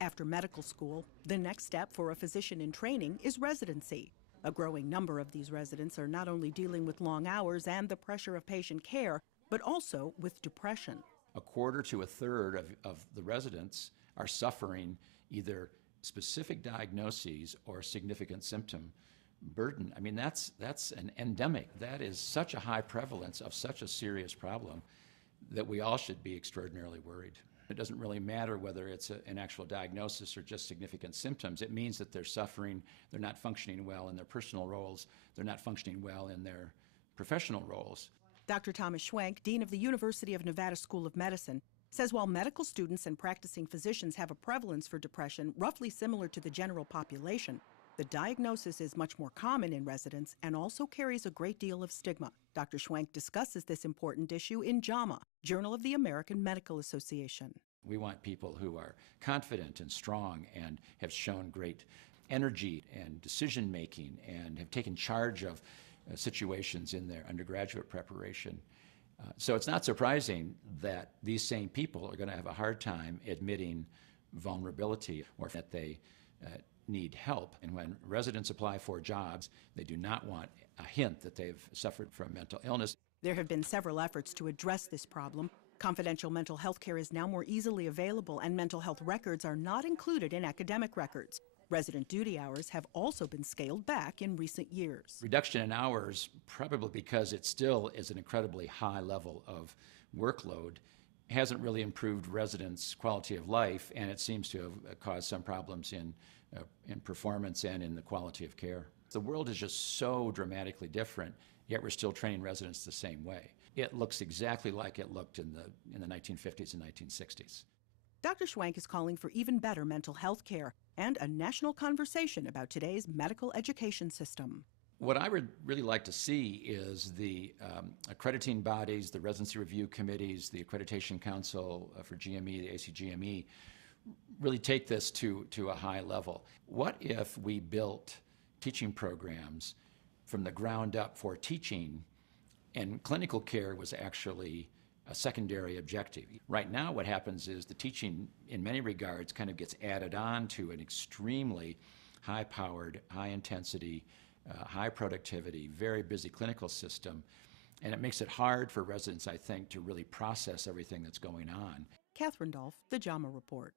After medical school, the next step for a physician in training is residency. A growing number of these residents are not only dealing with long hours and the pressure of patient care, but also with depression. A quarter to a third of the residents are suffering either specific diagnoses or significant symptom burden. I mean, that's an endemic. That is such a high prevalence of such a serious problem that we all should be extraordinarily worried. It doesn't really matter whether it's an actual diagnosis or just significant symptoms. It means that they're suffering, they're not functioning well in their personal roles, they're not functioning well in their professional roles. Dr. Thomas Schwenk, Dean of the University of Nevada School of Medicine, says while medical students and practicing physicians have a prevalence for depression roughly similar to the general population, the diagnosis is much more common in residents and also carries a great deal of stigma. Dr. Schwenk discusses this important issue in JAMA, Journal of the American Medical Association. We want people who are confident and strong and have shown great energy and decision making and have taken charge of situations in their undergraduate preparation. So it's not surprising that these same people are going to have a hard time admitting vulnerability or that they need help. And when residents apply for jobs, they do not want a hint that they've suffered from mental illness. There have been several efforts to address this problem. Confidential mental health care is now more easily available, and mental health records are not included in academic records. Resident duty hours have also been scaled back in recent years. Reduction in hours, probably because it still is an incredibly high level of workload, hasn't really improved residents' quality of life, and it seems to have caused some problems in performance and in the quality of care. The world is just so dramatically different, yet we're still training residents the same way. It looks exactly like it looked in the 1950s and 1960s. Dr. Schwenk is calling for even better mental health care and a national conversation about today's medical education system. What I would really like to see is the accrediting bodies, the residency review committees, the Accreditation Council for GME, the ACGME, really take this to a high level. What if we built teaching programs from the ground up for teaching, and clinical care was actually a secondary objective? Right now what happens is the teaching in many regards kind of gets added on to an extremely high-powered, high-intensity, high productivity, very busy clinical system, and it makes it hard for residents, I think, to really process everything that's going on. Catherine Dolph, The JAMA Report.